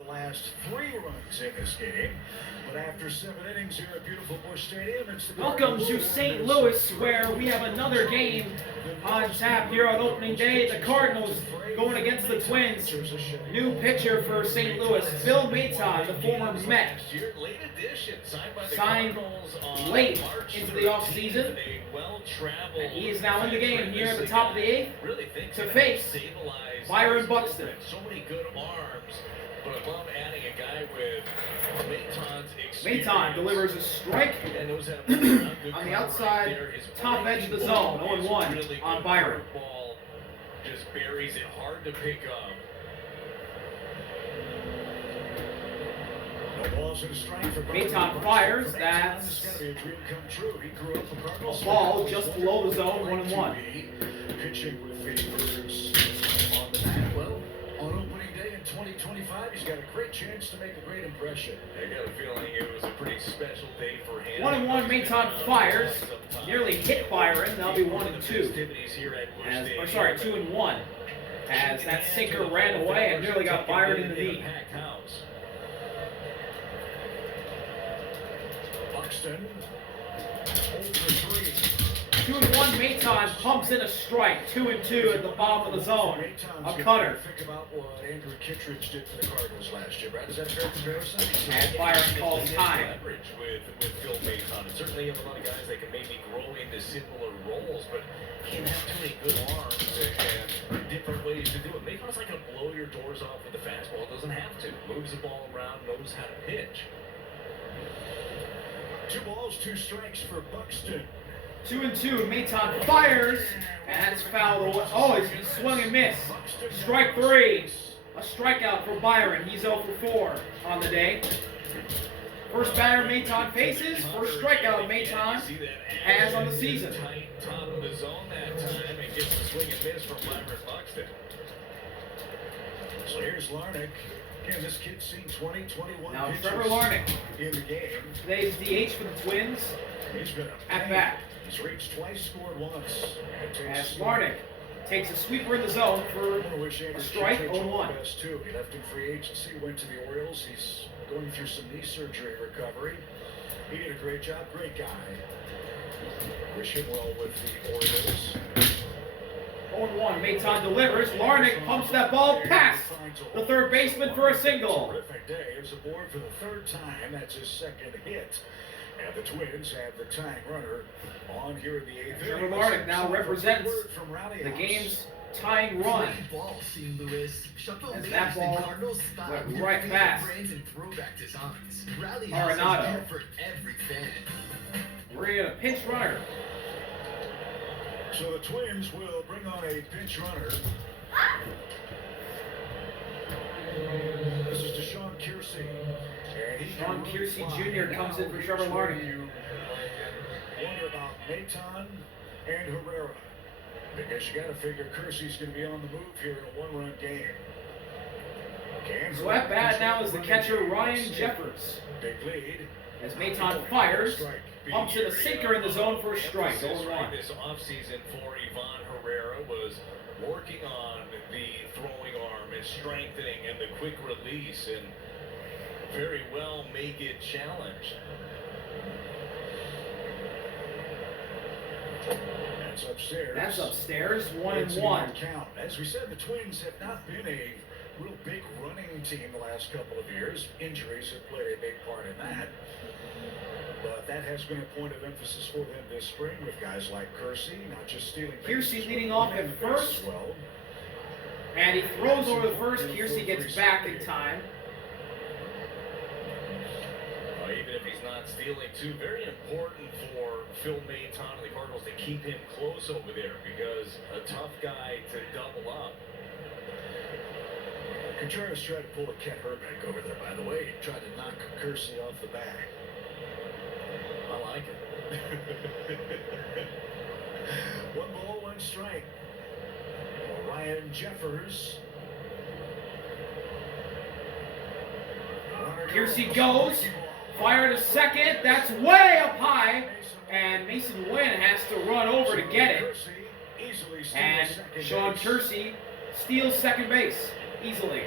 The last 3 runs in this game, but after 7 innings here at beautiful Busch Stadium, it's the Welcome to St. Louis, where we have another game on tap here on opening day. The Cardinals going against the Twins. New pitcher for St. Louis, Phil Maton, the former Met, signed late into the offseason, and he is now in the game here at the top of the 8th to face Byron Buxton. But I love adding a guy with Maton's experience. Maton delivers a strike on the outside top edge of the zone, 0-1 on Byron. Ball just buries it, hard to pick up. Maton fires. That's a ball just below the zone, 1-1. Pitching with favors on the bat. Well, on opening day in 2025, he's got a great chance to make a great impression. I got a feeling it was a pretty special day for him. 1-1, Maton fires. Nearly hit Byron. That'll be 1-2. Or sorry, 2-1. As that sinker ran away and nearly got Byron in the knee. Buxton, 0-3. 2-1, Maton pumps in a strike. 2-2 at the bottom of the zone. A cutter. Think about what Andrew Kittredge did for the Cardinals last year, Brad. Is that a fair comparison? And Byron calls time. Leverage with Phil Maton. And certainly you have a lot of guys that can maybe grow into similar roles, but can't have too many good arms and different ways to do it. Maton's not going to blow your doors off with the fastball. It doesn't have to. Moves the ball around, knows how to pitch. 2 balls, 2 strikes for Buxton. 2-2, Maton fires, and that's fouled away. Oh, it's swung and missed. Strike 3. A strikeout for Byron. He's 0-4 on the day. First batter Maton faces. First strikeout Maton has on the season. Top of the zone that time and gets the swing and miss from Byron Buxton. So here's Larnach. Again, this kid's seen 20, 21 Now pitches Trevor Larnach, in the game. today's DH for the Twins. He's been At bat. He's reached twice, scored once. As Larnach takes a sweeper in the zone for a strike, 0-1. He left in free agency, went to the Orioles. He's going through some knee surgery recovery. He did a great job, great guy. Wish him well with the Orioles. 0-1, Maton delivers. Larnach pumps that ball past the third baseman for a single. Terrific day. Here's aboard for the 3rd time. That's his 2nd hit. And the Twins have the tying runner on here in the 8th. Trevor Larnach now represents the game's tying run. As that ball went right past Arenado. We're going to pinch runner. So the Twins will bring on a pinch runner. This is to Sean Kiersey. Sean Kiersey Jr. comes in for Trevor Larnach. Wonder about Maton and Herrera. Because you got to figure Kiersey's going to be on the move here in a 1-run game. So at bat now is the catcher Ryan Jeffers. Big lead. As Maton fires, pumps in a sinker in the zone for a strike, 0-1. This offseason for Ivan Herrera was working on the throwing arm and strengthening and the quick release, and very well may get challenged. That's upstairs. That's upstairs, 1-1. Count. As we said, the Twins have not been a real big running team the last couple of years. Injuries have played a big part in that. But that has been a point of emphasis for them this spring with guys like Kiersey, not just stealing. Kiersey leading off at first. And he throws over the first. Kiersey gets back in time. Even if he's not stealing too, very important for Phil Maton and the Cardinals to keep him close over there, because a tough guy to double up. Contreras tried to pull a Cat Herbeck over there, by the way. He tried to knock Kiersey off the back. I like it. 1 ball, 1 strike. Ryan Jeffers. Kiersey goes. Fire to second. That's way up high. And Mason Wynn has to run over to get it. And Sean Kiersey steals second base easily.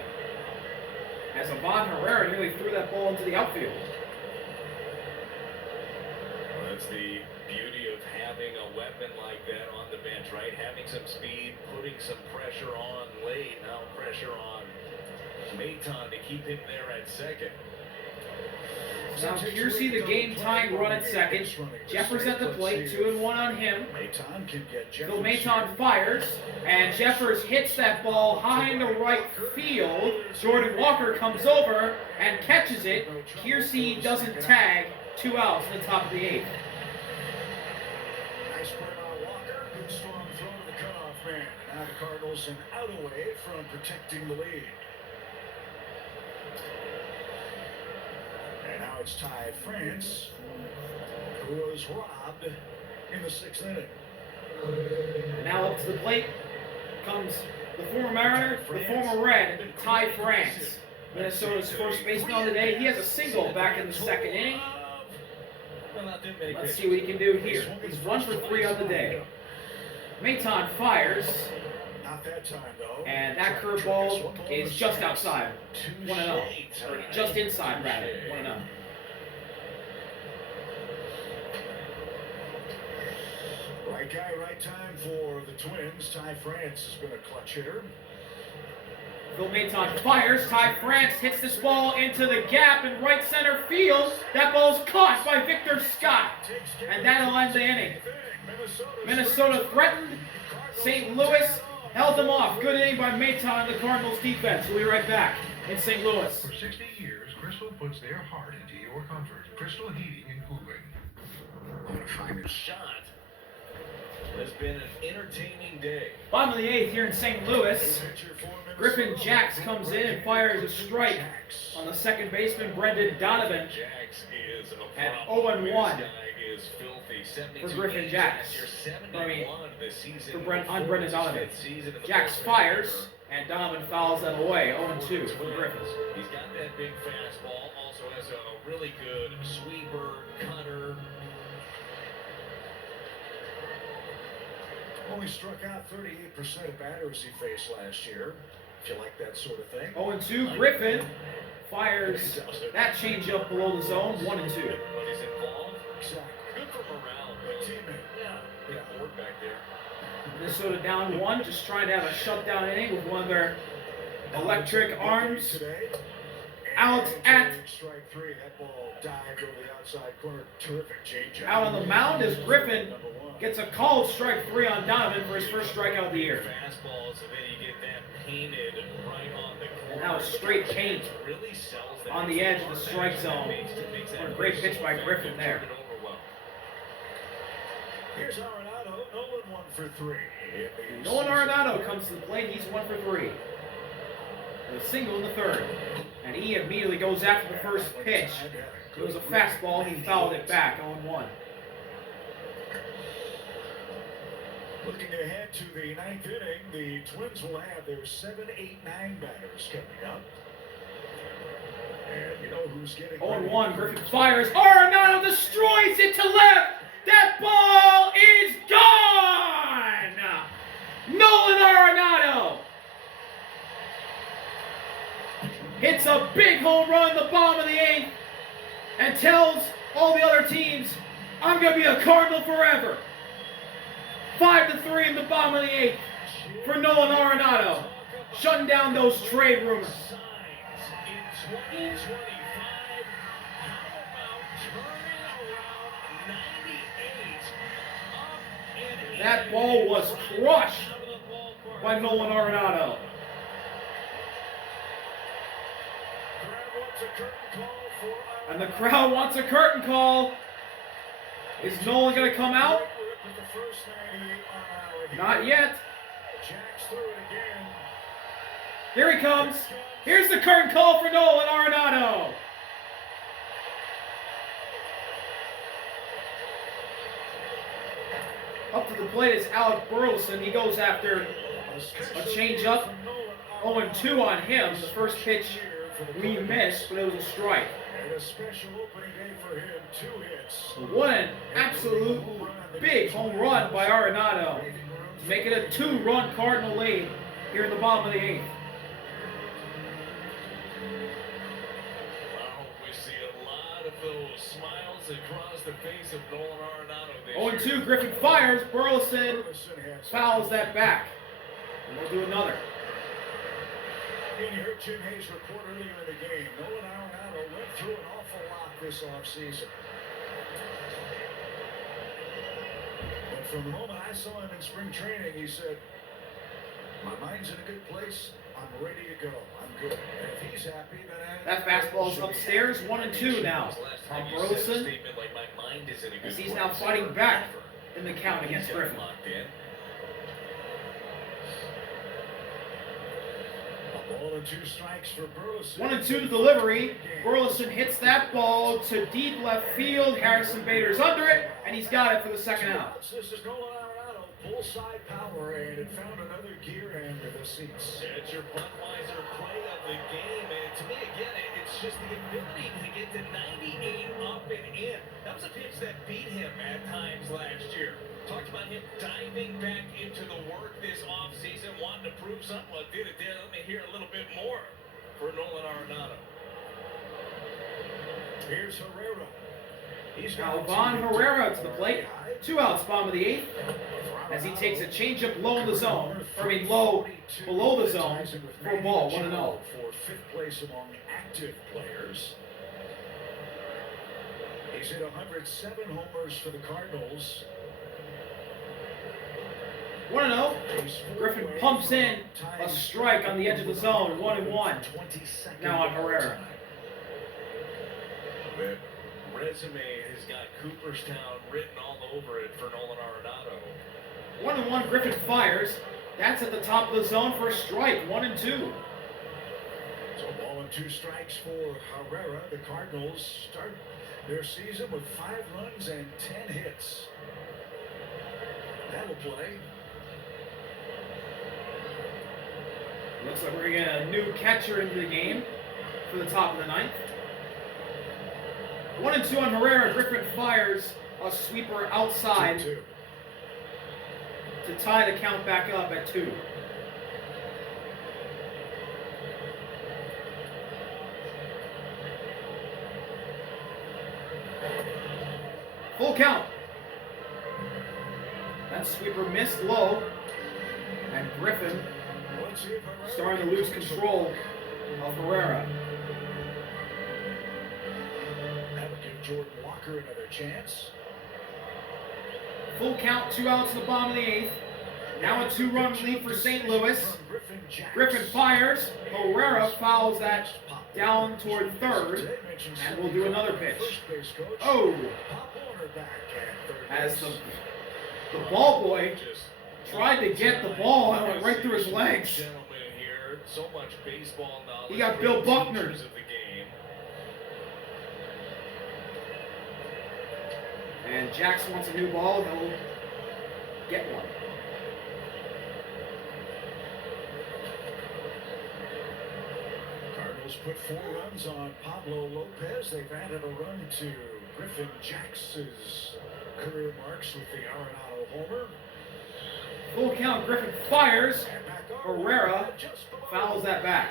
as Ivan Herrera nearly threw that ball into the outfield. Well, that's the beauty of having a weapon like that on the bench, right? Having some speed, putting some pressure on late. Now pressure on Maton to keep him there at second. Now Helsley, the game-tying run at second. Jeffers at the plate, 2-1 on him. Phil Maton fires, and Jeffers hits that ball high into right field. Jordan Walker comes over and catches it. Helsley doesn't tag. 2 outs in the top of the 8th. Nice play by Walker. Good strong throw to the cutoff man. Now the Cardinals an out away from protecting the lead. And now it's Ty France, who was robbed in the 6th inning. And now up to the plate comes the former Mariner, the former Red, Ty France. Minnesota's first baseman on the day. He has a single back in the 2nd inning. Let's see what he can do here. He's 1 for 3 on the day. Maton fires. Not that time, though. And that curveball is just outside. 1-0. Or just inside, rather. 1-0. Right guy, right time for the Twins. Ty France has been a clutch hitter. Phil Maton fires. Ty France hits this ball into the gap in right center field. That ball's caught by Victor Scott. And that'll end the inning. Minnesota threatened. St. Louis held them off. Good inning by Maton and the Cardinals defense. We'll be right back in St. Louis. For 60 years, Crystal puts their heart into your comfort. Crystal Heating and Cooling. I'm going to find a Shot. Has been an entertaining day. Bottom of the 8th here in St. Louis. Griffin Jacks comes in and fires a strike on the second baseman, Brendan Donovan. Jacks is a At problem. 0-1 This guy is filthy. 72 for Griffin games Jacks. last year, I mean, 71 this season on Brendan his Donovan. 5th season in the Jacks postseason. fires, and Donovan fouls that away. 0-2 for Griffins. He's got that big fastball. Also has a really good sweeper, cutter. Only struck out 38% of batters he faced last year. If you like that sort of thing. 0-2, Griffin fires that changeup below the zone. 1-2. But he's involved. Exactly. Good for morale. Good teammate. Yeah. Good board back there. Minnesota down 1, just trying to have a shutdown inning with one of their electric arms. Today. Out at strike 3. That ball dived over the outside corner. Terrific change. out on the mound as Griffin gets a called strike 3 on Donovan for his first strikeout of the year. Fastballs, and then you get that painted right on the corner. And now a straight paint Really sells that on the edge of the strike zone. Makes that What a great pitch by Griffin there. turn it over well. Here's Arenado. Nolan 1 for 3. Nolan Arenado comes to the plate. He's 1 for 3. With a single in the 3rd. And he immediately goes after the first pitch. It was a fastball. He fouled it back. 0-1. Looking ahead to the 9th inning, the Twins will have their 7, 8, 9 batters coming up. And you know who's getting 0-1. Griffin fires. Arenado destroys it to left. That ball is gone. Nolan Arenado hits a big home run in the bottom of the 8th and tells all the other teams, I'm going to be a Cardinal forever. 5-3 in the bottom of the 8th for Nolan Arenado, shutting down those trade rumors. That ball was crushed by Nolan Arenado. And the crowd wants a curtain call. Is Nolan going to come out? Not yet. Here he comes. Here's the curtain call for Nolan Arenado. Up to the plate is Alec Burleson. He goes after a changeup. 0-2 on him. The first pitch we missed, but it was a strike. And a special opening day for him. 2 hits. What an absolute big home run by Arenado to make it a 2-run Cardinal lead here in the bottom of the 8th. those smiles across the face of Nolan Arenado this 0-2, Griffin fires. Burleson Burleson has fouls that back. And we'll do another. And you heard Jim Hayes report earlier in the game. Nolan Arenado went through an awful lot this offseason. But from the moment I saw him in spring training, he said, my mind's in a good place. I'm ready to go. I'm good. And if he's happy, then That fastball's upstairs, 1-2 now on Burleson, as he's now fighting back in the count against Griffin. Ball and 2 strikes for Burleson. 1-2 to delivery. Burleson hits that ball to deep left field. Harrison Bader's under it, and he's got it for the second out. This is Nolan Arenado, full side power, and it found another gear under the seats. It's your Budweiser play of the game, and to me, again, it's just the ability to get to 98 up and in. That was a pitch that beat him at times last year. Talked about him diving back into the work this offseason, wanting to prove something. Well, did it there. Let me hear a little bit more for Nolan Arenado. Here's Herrera. He's Now got Von Herrera to the plate. 2 outs, bottom of the 8th, as he takes a changeup low in the zone, low below the zone for a ball, 1-0. For 5th place among active players. He's hit 107 homers for the Cardinals. 1-0. Griffin pumps in a strike on the edge of the zone, 1-1. Now on Herrera. The resume has got Cooperstown written all over it for Nolan Arenado. 1-1, Griffin fires. That's at the top of the zone for a strike, 1-2. So ball and 2 strikes for Herrera. The Cardinals start their season with 5 runs and 10 hits. That'll play. Looks like we're going to get a new catcher into the game for the top of the 9th. 1-2 on Herrera. Griffin fires a sweeper outside 2-2. to tie the count back up at 2. Full count. That sweeper missed low, and Griffin Let's see if Herrera starting to lose control of Herrera. That'll give Jordan Walker another chance. Full count, 2 outs in the bottom of the 8th. Now a 2-run lead for St. Louis. Griffin fires. Herrera fouls that down toward third. And we'll do another pitch. Oh! As the ball boy tried to get the ball and went right through his legs. So much baseball knowledge. He got Bill Buckner. Of the game. And Jackson wants a new ball. He'll get one. Cardinals put 4 runs on Pablo Lopez. They've added a run to Griffin Jax's career marks with the Arenado homer. Full count, Griffin fires. Herrera fouls that back.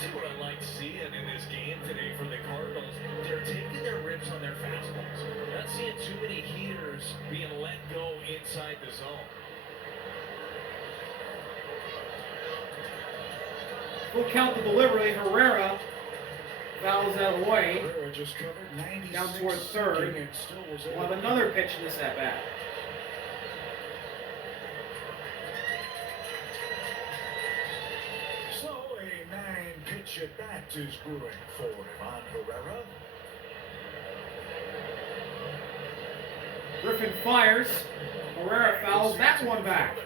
See what I like seeing in this game today for the Cardinals. They're taking their rips on their fastballs. Not seeing too many heaters being let go inside the zone. Full count the delivery. Herrera fouls that away. Herrera just covered 96 Down toward third. and still was We'll able have another pitch in this at bat. So a 9-pitch at bat is brewing for Ivan Herrera. Griffin fires. Herrera fouls that one back.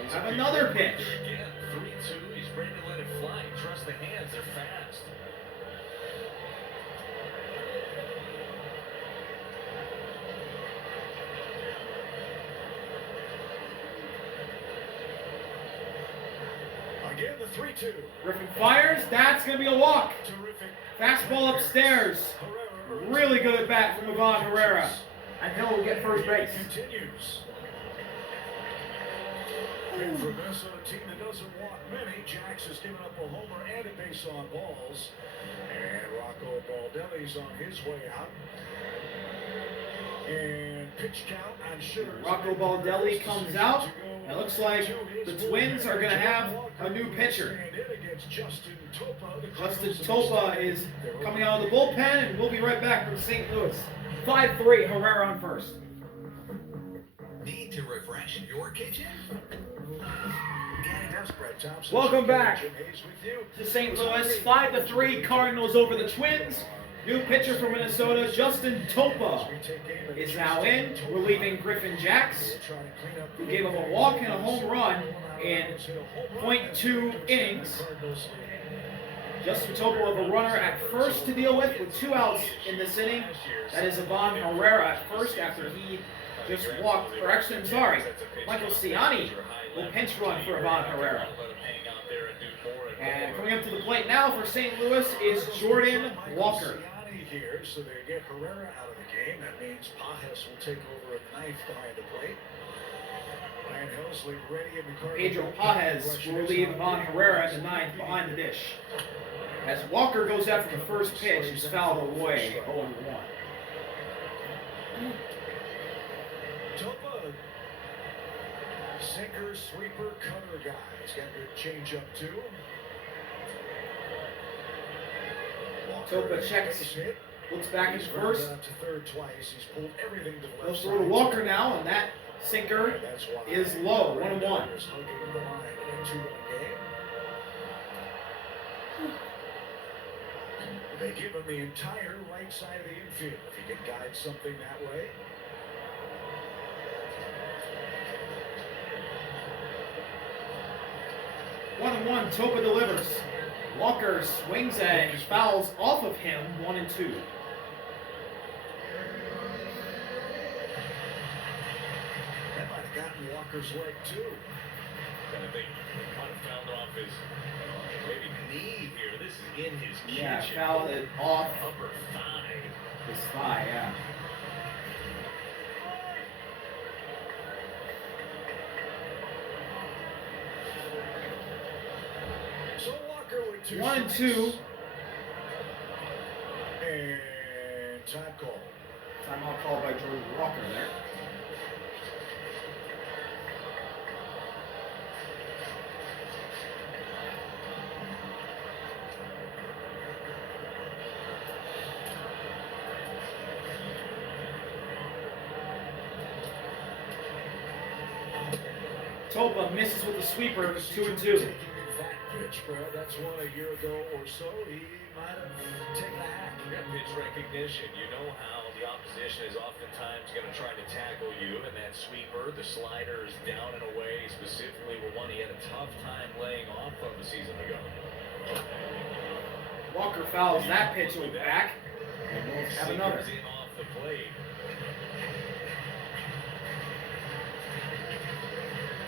We'll have another pitch. Again, 3-2. He's ready to let it fly. Trust the hands. They're fast. Again, the 3-2. Griffin fires. That's going to be a walk. Terrific. Fastball upstairs. Herrera Really good at bat from Ivan Herrera. And he'll get first base. Continues. And for Minnesota team that doesn't walk many, Jax has given up a homer and a base on balls. And Rocco Baldelli's on his way out. And pitch count on Sugar's. Rocco Baldelli comes out. It looks like the Twins are going to have a new pitcher. Justin Topa is coming out of the bullpen, and we'll be right back from St. Louis. 5-3, Herrera on first. Need to refresh your kitchen? Welcome back to St. Louis. 5-3, Cardinals over the Twins. New pitcher from Minnesota, Justin Topa, is now in, relieving Griffin Jax, who gave up a walk and a home run in .2 innings. Justin Topa with a runner at first to deal with 2 outs in this inning. That is Ivan Herrera at first after he just walked, or actually, I'm sorry, Michael Ciani will pinch run for Ivan Herrera. And coming up to the plate now for St. Louis is Jordan Walker. Here, so they get Herrera out of the game. That means Pajes will take over at 9th behind the plate. And Helsley ready in the Cardinals. Pedro Pajes will relieve Ivan Herrera in the 9th behind the dish. As Walker goes after the first pitch, he's fouled away 0-1. Topa, sinker, sweeper, cutter guy. He's got good change up too. Topa checks, looks back at first. He'll throw to Walker now, and that sinker is low, 1-1. They give him the entire right side of the infield if he can guide something that way. One, Topa delivers. Walker swings at it, fouls off of him, 1-2. That might have gotten Walker's leg too. I think he might have fouled off his maybe knee here. This is in his kitchen. Yeah, fouled it off upper thigh. his thigh, yeah. So Walker with 2 1-2. strikes. And time call. Timeout called by Jordan Walker there. Topa misses with the sweeper, 2-2. That's one a year ago or so. He might have taken a hack. You got pitch recognition. You know how the opposition is oftentimes going to try to tackle you, and that sweeper, the slider is down and away. Specifically, one he had a tough time laying off of a season ago. Walker fouls that pitch back, and we'll have another. In off the plate.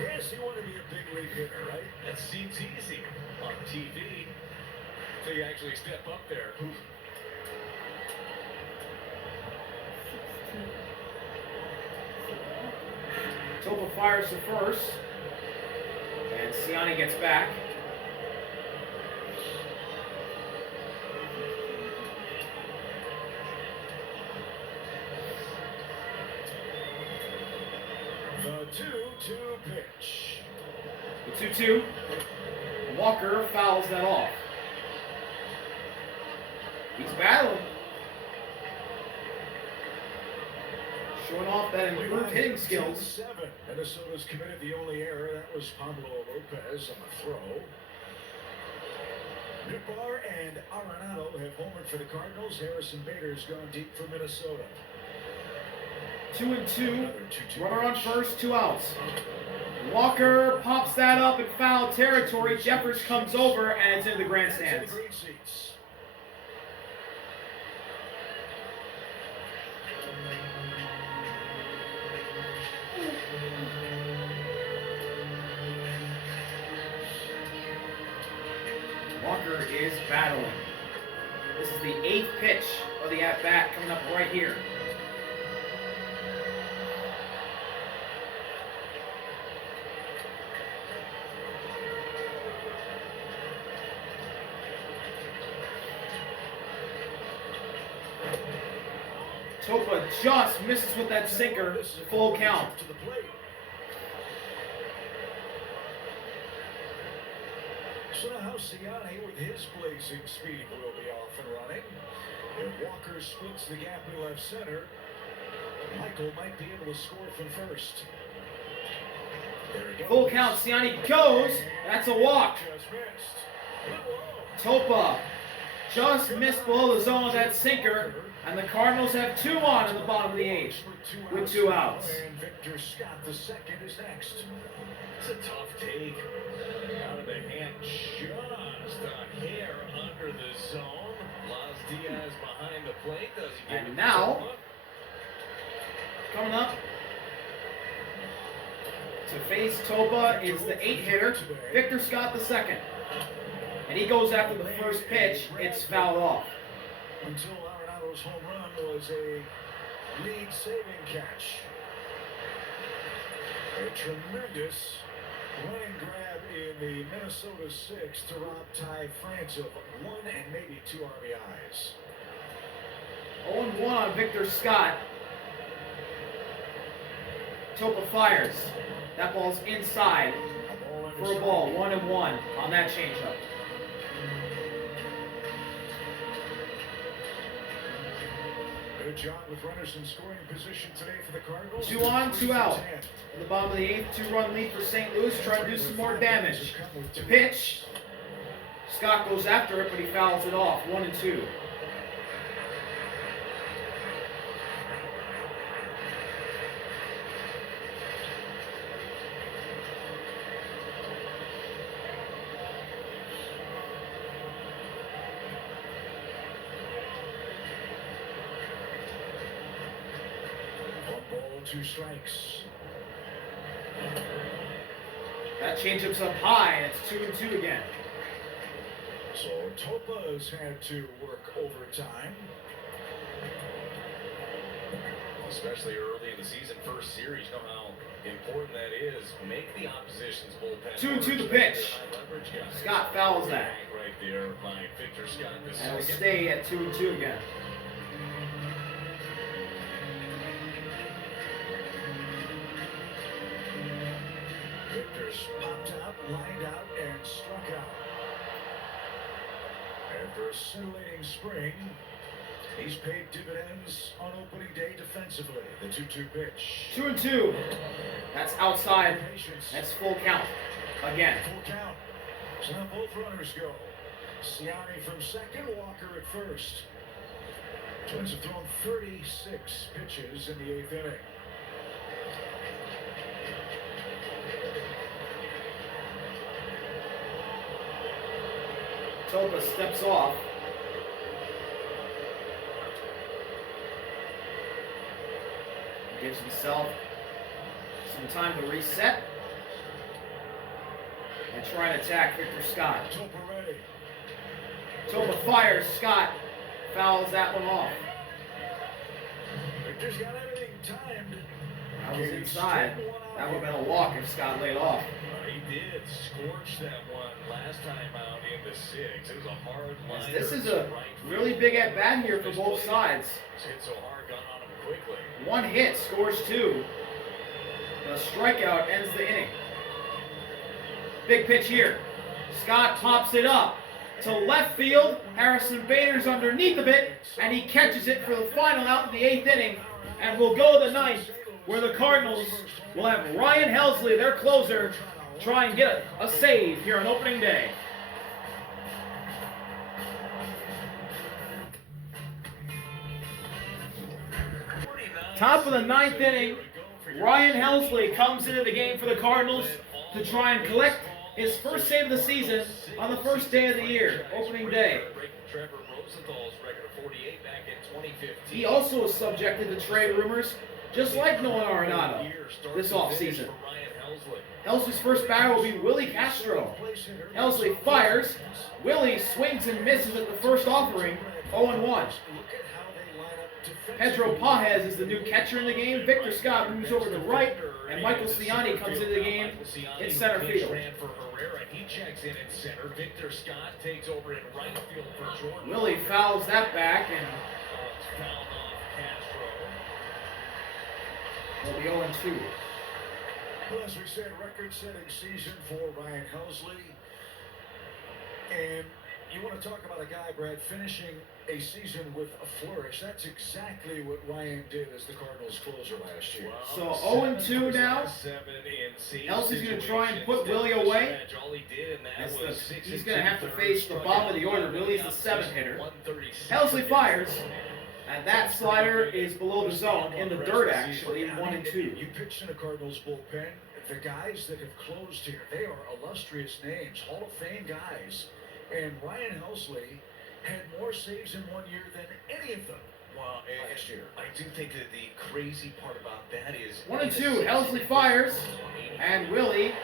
Yes, he wanted to be a big league hitter, right? That seems easy on TV until you actually step up there. Topa fires to first, and Ciani gets back. The 2-2 pitch. The 2-2. Walker fouls that off. He's battling. Showing off that improved hitting skills. 7. Minnesota's committed the only error. That was Pablo Lopez on the throw. Nootbaar and Arenado have homered for the Cardinals. Harrison Bader's gone deep for Minnesota. 2-2. Runner on first, 2 outs. Walker pops that up in foul territory. Jeffers comes over, and it's into the grandstands. Walker is battling. This is the 8th pitch of the at-bat coming up right here. Topa just misses with that sinker. Full count. To the plate. So now Ciani with his blazing speed will be off and running. If Walker splits the gap in left center, Michael might be able to score from first. There he goes. Full count. Ciani goes. That's a walk. Just missed. Topa just missed below the zone of that sinker. And the Cardinals have 2 on in the bottom of the 8th with 2 outs. And Victor Scott the second is next. It's a tough take. Out of the hand, just a hair under the zone. Las Diaz behind the plate. Does he get And it now, to coming up to face Topa is the 8 hitter, Victor Scott the second. And he goes after the first pitch. It's fouled off. Until Arenado's home run was a lead-saving catch. A tremendous running grab in the Minnesota 6 to rob Ty France of 1 and maybe 2 RBIs. 0-1 on Victor Scott. Topa fires. That ball's inside for a ball. 1-1 on that changeup. Good job with runners in scoring position today for the Cardinals. 2 on, 2 out. In the bottom of the 8th, 2-run lead for St. Louis, trying to do some more damage. The pitch. Scott goes after it, but he fouls it off. 1-2. Ball, 2 strikes. That changeup's up high, and it's 2-2 again. So Topa has had to work overtime. especially early in the season, first series. You know how important that is. Make the opposition's bullpen. 2-2 the pitch. Scott fouls that. Right there by Victor Scott. And it'll stay at 2-2 again. Victor's popped out, lined out, and struck out. After a scintillating spring, he's paid dividends on opening day defensively. The 2-2 pitch. 2-2. That's outside. That's full count. Again. Full count. So now both runners go. Ciani from second, Walker at first. Twins have thrown 36 pitches in the 8th inning. Topa steps off. Gives himself some time to reset and try and attack Victor Scott. Topa ready. Topa fires. Scott fouls that one off. Victor's got everything timed. That was inside. That would have been a walk if Scott laid off. He did scorch that one last time out in the 6th. It was a hard line. This is a really big at bat here for both sides. Hit so hard, got on him quickly. One hit, scores 2. A strikeout ends the inning. Big pitch here. Scott pops it up to left field. Harrison Bader's underneath of it, and he catches it for the final out in the 8th inning. And we'll go to the 9th, where the Cardinals will have Ryan Helsley, their closer, try and get a save here on opening day. Top of the 9th inning, Ryan Helsley comes into the game for the Cardinals to try and collect his first save of the season on the first day of the year, opening day. He also is subjected to trade rumors, just like Nolan Arenado this offseason. Helsley's first batter will be Willie Castro. Helsley fires. Willie swings and misses at the first offering, 0-1. Pedro Pajes is the new catcher in the game. Victor Scott moves over to the right, and Michael Ciani comes into the game in center field. He checks in at center. Victor Scott takes over in right field for Jordan. Willie fouls that back, and Will be 0-2. Well, as we said, record-setting season for Ryan Helsley. And you want to talk about a guy, Brad, finishing a season with a flourish. That's exactly what Ryan did as the Cardinals closer last year. So 0-2 now. Helsley's going to try and put Willie away. He's going to have to face the bottom of the order. Willie's the 7th hitter. Helsley fires. And that slider is below the zone, in the dirt actually, 1-2. You pitched in a Cardinals bullpen. The guys that have closed here, they are illustrious names, Hall of Fame guys. And Ryan Helsley had more saves in 1 year than any of them last year. I do think that the crazy part about that is 1-2. Helsley fires, and Willie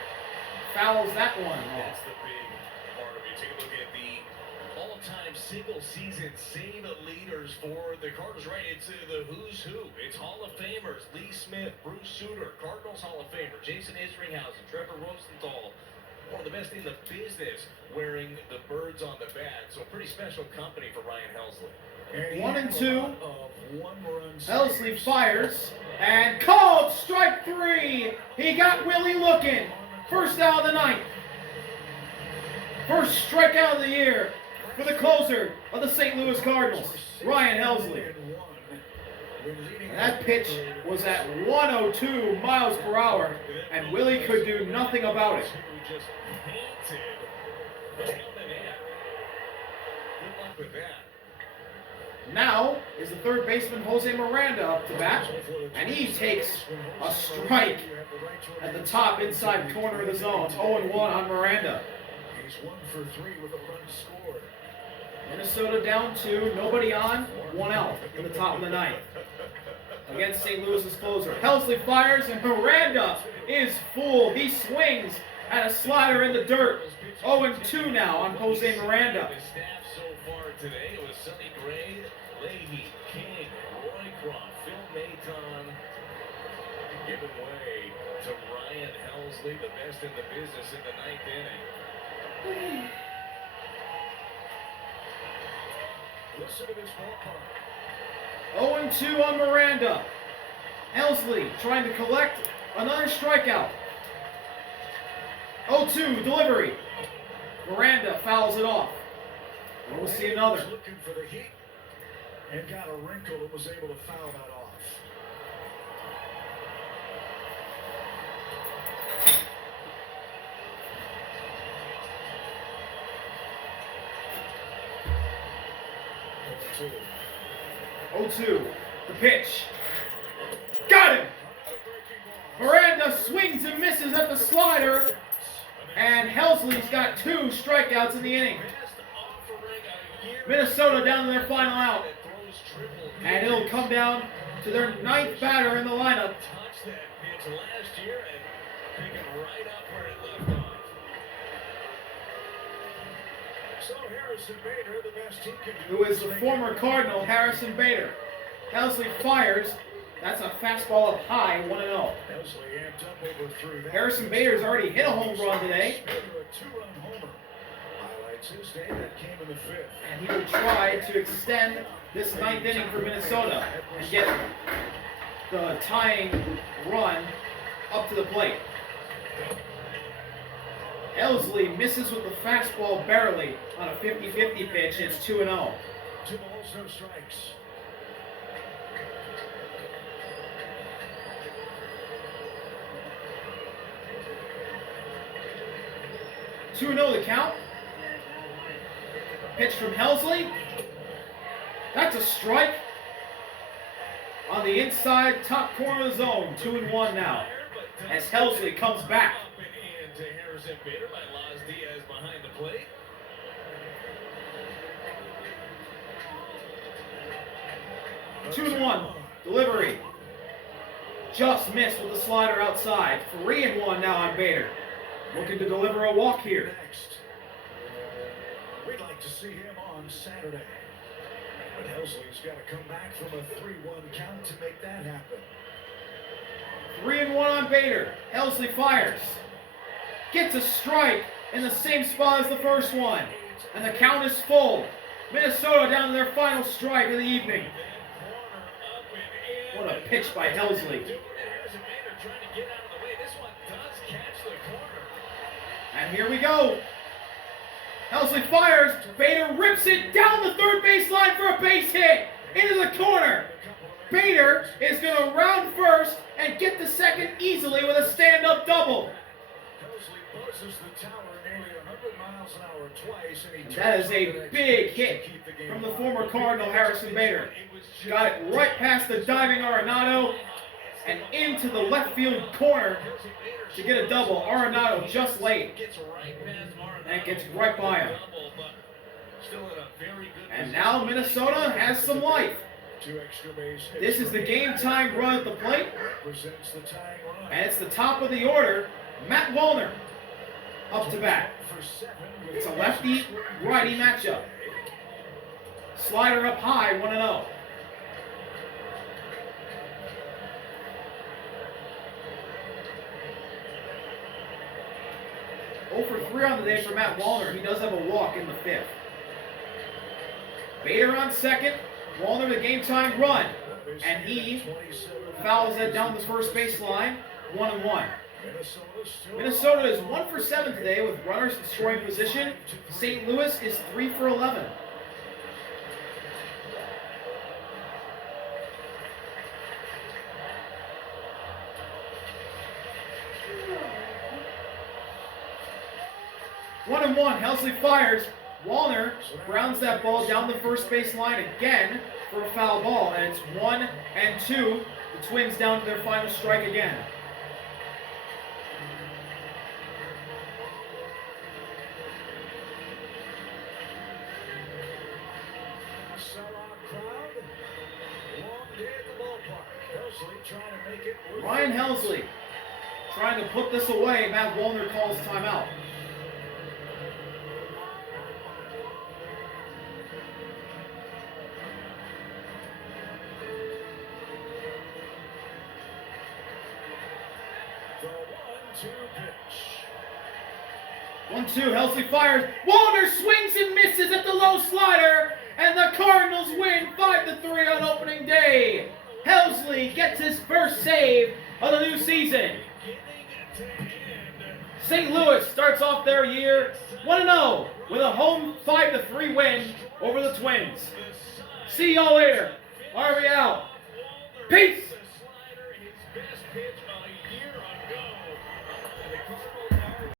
fouls that one That's off. the big part of it. Take a look at the all-time single-season save leaders for the Cardinals, right? It's the who's who. It's Hall of Famers: Lee Smith, Bruce Sutter, Cardinals Hall of Famer Jason Isringhausen, Trevor Rosenthal. One of the best in the business wearing the birds on the bat. So pretty special company for Ryan Helsley. 1-2. Helsley fires and called strike 3. He got Willie looking. First out of the ninth. First strikeout of the year for the closer of the St. Louis Cardinals, Ryan Helsley. And that pitch was at 102 miles per hour, and Willie could do nothing about it. Just painted down the net. Good luck with that. Now is the third baseman Jose Miranda up to bat, and he takes a strike at the top inside corner of the zone. 0-1 on Miranda. He's 1 for 3 with a run scored. Minnesota down 2, nobody on, 1 out in the top of the ninth. Against St. Louis's closer. Helsley fires, and Miranda is fooled. He swings at a slider in the dirt. 0-2 now on Jose Miranda. The staff so far today, it was Sonny Gray, Leahy, King, Roycroft, Phil Maton, giving way to Ryan Helsley, the best in the business in the 9th inning. Listen to this ballpark. 0-2 on Miranda. Helsley trying to collect another strikeout. 0-2 delivery. Miranda fouls it off. And we'll see another. He was looking for the heat and got a wrinkle and was able to foul that off. Oh, 0-2. The pitch. Got him! Miranda swings and misses at the slider. And Helsley's got 2 strikeouts in the inning. Minnesota down to their final out. And it'll come down to their 9th batter in the lineup. Touched that pitch last year and pick it right up where it left off. So Harrison Bader, the best he can do. Who is the former Cardinal, Harrison Bader. Helsley fires. That's a fastball up high, 1-0. Helsley amped up over through that. Harrison Bader's already hit a home run today. A 2-run homer. Highlights his day that came in the 5th. And he will try to extend this 9th inning for Minnesota and get the tying run up to the plate. Helsley misses with the fastball barely on a 50-50 pitch. It's 2-0. 2 balls, no strikes. Two 2-0 the count. Pitch from Helsley. That's a strike on the inside top corner of the zone. 2-1 now as Helsley comes back. To Harrison Bader by Las Diaz behind the plate. Two 2-1 delivery. Just missed with the slider outside. 3-1 now on Bader. Looking to deliver a walk here. Next. We'd like to see him on Saturday. But Helsley's got to come back from a 3-1 count to make that happen. 3-1 on Bader. Helsley fires. Gets a strike in the same spot as the first one. And the count is full. Minnesota down to their final strike of the evening. Corner up What a pitch by Helsley. And here we go. Helsley fires. Bader rips it down the third base line for a base hit into the corner. Bader is going to round first and get the second easily with a stand-up double. Helsley buzzes the tower nearly 100 miles an hour twice, and he That is a big hit from the former Cardinal Harrison Bader. Got it right past the diving Arenado and into the left field corner to get a double. Arenado just late. And gets right by him. And now Minnesota has some life. This is the game-time run at the plate. And it's the top of the order. Matt Wallner up to bat. It's a lefty-righty matchup. Slider up high, 1-0. For 3 on the day for Matt Wallner. He does have a walk in the 5th. Bader on second. Wallner the game-time run. And he fouls that down the first baseline. 1-1. Minnesota is 1 for 7 today with runners in scoring position. St. Louis is 3 for 11. One and one. Helsley fires. Wallner grounds that ball down the first base line again for a foul ball. And it's 1-2. The Twins down to their final strike again. Ryan Helsley trying to put this away. Matt Wallner calls timeout. The 1-2 pitch. 1-2, Helsley fires. Wallner swings and misses at the low slider, and the Cardinals win 5-3 on opening day. Helsley gets his first save of the new season. St. Louis starts off their year 1-0 with a home 5-3 win over the Twins. See y'all later. Harvey out. Peace.